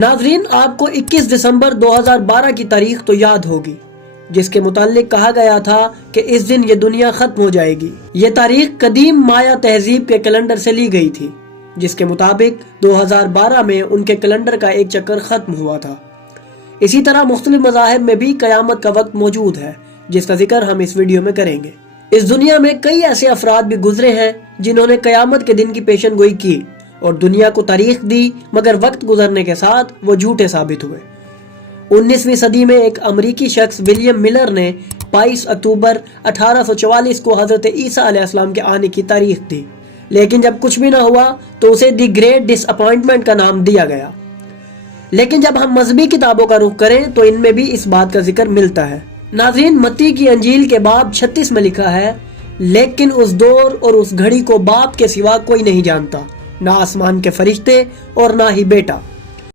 नाजरीन, आपको 21 दिसंबर 2012 की तारीख तो याद होगी, जिसके मुताल्लिक कहा गया था कि इस दिन ये दुनिया खत्म हो जाएगी। ये तारीख कदीम माया तहजीब के कैलेंडर से ली गई थी, जिसके मुताबिक 2012 में उनके कैलेंडर का एक चक्कर खत्म हुआ था। इसी तरह मुख्तलिफ मज़ाहिब में भी क़यामत का वक्त मौजूद है, जिसका जिक्र हम इस वीडियो में करेंगे। इस दुनिया में कई ऐसे अफराद भी गुजरे हैं जिन्होंने क़यामत के दिन की पेशन गोई की और दुनिया को तारीख दी, मगर वक्त गुजरने के साथ वो झूठे साबित हुए। 19वीं सदी में एक अमरीकी शख्स विलियम मिलर ने 22 अक्टूबर 1844 को हजरत ईसा अलैहिस्सलाम के आने की तारीख दी, लेकिन जब कुछ भी ना हुआ तो उसे द ग्रेट डिसअपॉइंटमेंट का नाम दिया गया। लेकिन जब हम मजहबी किताबों का रुख करें तो इनमें भी इस बात का जिक्र मिलता है। नाज़रीन, मत्ती की अंजील के बाब 36 में लिखा है, लेकिन उस दौर और उस घड़ी को बाप के सिवा कोई नहीं जानता, ना आसमान के फरिश्ते और ना ही बेटा।